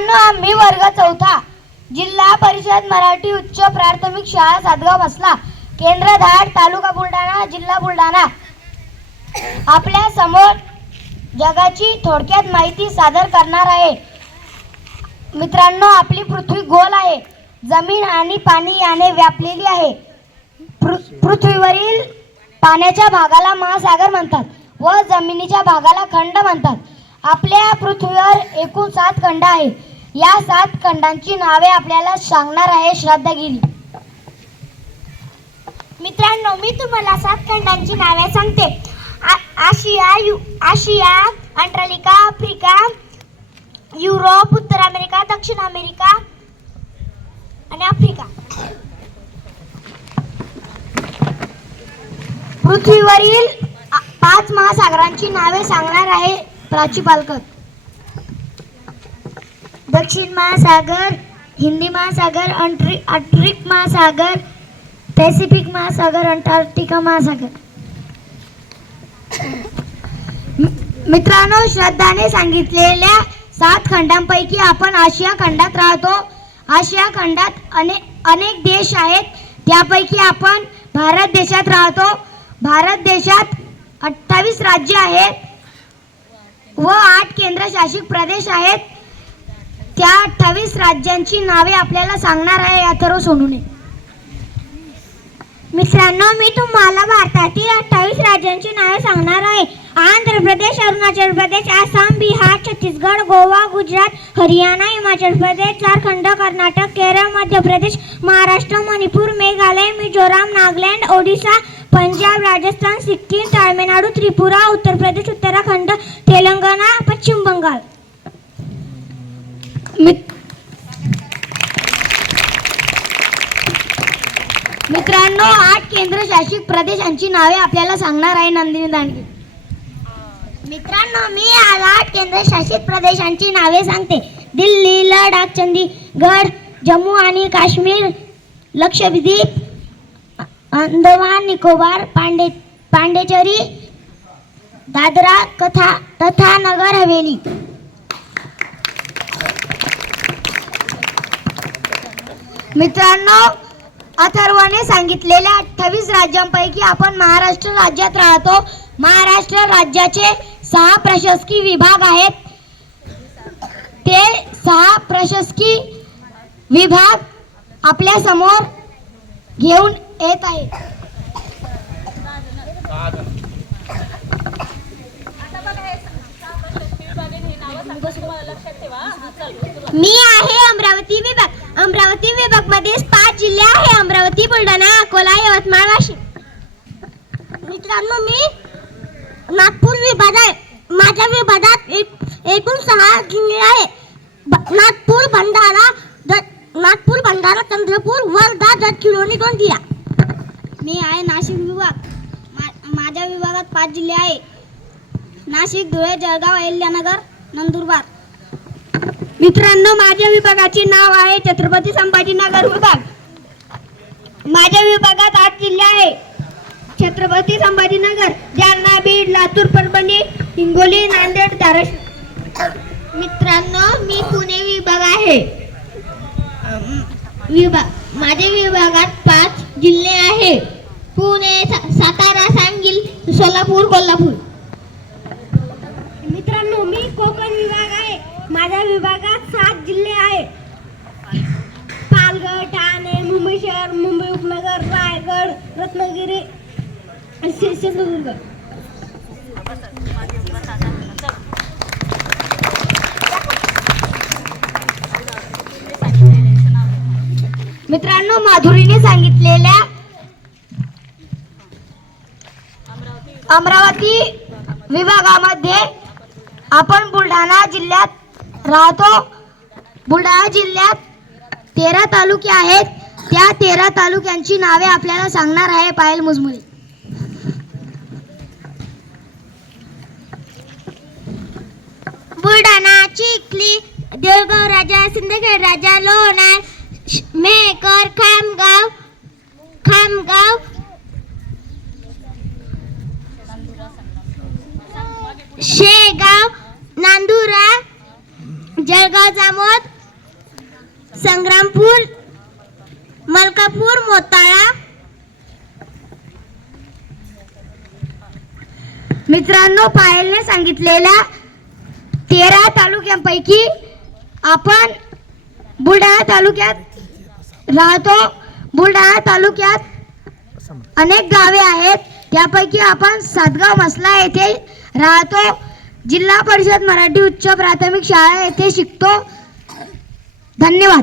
मित्रांनो आम्ही वर्ग चौथा जिल्हा परिषद मराठी उच्च प्राथमिक शाळा सातगाव बसला. केंद्र धाड तालुका बुलढाणा जिल्हा बुलढाणा. आपल्यासमोर जगाची थोडक्यात माहिती सादर करणार आहे. मित्रांनो आपली पृथ्वी गोल आहे. जमीन आणि पाणी याने व्यापलेली आहे. पृथ्वीवरील पाण्याच्या भागाला महासागर म्हणतात व जमिनीच्या भागाला खंड म्हणतात. आपल्या पृथ्वीवर एकूण सात खंड आहे या सात खंडांची नावे आपल्याला सांगणार आहे श्रद्धागिरी. मित्रांनो मी तुम्हाला सात खंडांची नावे सांगते. आ- आशिया यु आशिया अंटार्क्टिका आफ्रिका युरोप उत्तर अमेरिका दक्षिण अमेरिका आणि आफ्रिका. पृथ्वीवरील पाच महासागरांची नावे सांगणार आहे प्राची पालकर दक्षिण महासागर हिंदी महासागर अंट्रि आर्क्टिक महासागर पॅसिफिक महासागर अंटार्क्टिका महासागर. मित्रांनो श्रद्धाने सांगितलेल्या सात खंडांपैकी आपण आशिया खंडात राहतो. आशिया खंडात अनेक अनेक देश आहेत. त्यापैकी आपण भारत देशात राहतो. भारत देशात अठ्ठावीस राज्य आहेत. व आठ केंद्रशासित प्रदेश आहेत. त्या अठ्ठावीस राज्यांची नावे आपल्याला सांगणार आहे अथर्व सोनूने. मित्रांनो मी तुम्हाला भारतातील अठ्ठावीस राज्यांची नावे सांगणार आहे. आंध्र प्रदेश अरुणाचल प्रदेश आसाम बिहार छत्तीसगड गोवा गुजरात हरियाणा हिमाचल प्रदेश झारखंड कर्नाटक केरळ मध्य प्रदेश महाराष्ट्र मणिपूर मेघालय मिझोराम नागालँड ओडिशा पंजाब राजस्थान सिक्कीम तामिळनाडू त्रिपुरा उत्तर प्रदेश उत्तराखंड तेलंगणा पश्चिम बंगाल. मित्रांनो आठ केंद्रशासित प्रदेशांची नावे आपल्याला सांगणार आहे नंदिनी दांडगे मित्रांनो मी आज आठ केंद्रशासित प्रदेशांची नावे सांगते. दिल्ली लडाख चंदीगड जम्मू आणि काश्मीर लक्षद्वीप अंदमान निकोबार पांडे पांडेचरी दादरा कथा तथा नगर हवेली. मित्रांनो अथर्वाने सांगितलेल्या अठ्ठावीस राज्यांपैकी आपण महाराष्ट्र राज्यात राहतो. महाराष्ट्र राज्याचे सहा प्रशासकीय विभाग आहेत. ते सहा प्रशासकीय विभाग आपल्यासमोर घेऊन येत आहे मी आहे अमरावती विभाग. अमरावती विभागमध्ये पाच जिल्हे आहे. अमरावती बुलढाणा अकोला यवतमाळ वाशिम. मित्रांनो मी नागपूर विभाग आहे माझ्या विभागात एक एकूण सहा जिल्हे आहे. ब- नागपूर भंडारा नागपूर भंडारा चंद्रपूर वर्धा गडचिरोली गोंदिया. मी आहे नाशिक विभाग. मा- माझ्या विभागात पाच जिल्हे आहे. नाशिक धुळे जळगाव अहिल्यानगर नंदुरबार. मित्रांनो माझ्या विभागाचे नाव आहे छत्रपती संभाजीनगर विभाग. माझ्या विभागात आठ जिल्हे आहे छत्रपती संभाजीनगर जालना बीड लातूर परभणी हिंगोली नांदेड धाराशिव. मित्रांनो मी पुणे विभाग आहे. विभाग माझ्या विभागात पाच जिल्हे आहे पुणे सा- सातारा सांगली सोलापूर कोल्हापूर मित्रांनो मी कोकण विभाग आहे माझ्या विभागात सात जिल्हे आहेत. पालघर ठाणे मुंबई शहर मुंबई उपनगर रायगड रत्नागिरी सिंधुदुर्ग मित्रांनो माधुरीने सांगितलेल्या अमरावती विभागामध्ये आपण बुलढाणा जिल्ह्यात राहतो. बुलढाणा जिल्ह्यात तेरा तालुके आहेत. त्या तेरा तालुक्यांची नावे आपल्याला सांगणार आहे पायल मुजमुरी. बुलढाणा चिखली देवगाव राजा सिंदखेड राजा लोणार मेकर खामगाव खामगाव. शेगाव नांदुरा जळगाव जामोद संग्रामपूर मलकापूर मोताळा. मित्रांनो पायलने सांगितलेल्या तेरा तालुक्यांपैकी आपण बुलढाणा तालुक्यात राहतो. बुलढाणा तालुक्यात अनेक गावे आहेत. त्यापैकी आपण सातगाव मसला येथे राहतो. जिल्हा परिषद मराठी उच्च प्राथमिक शाळा येथे शिकतो. धन्यवाद.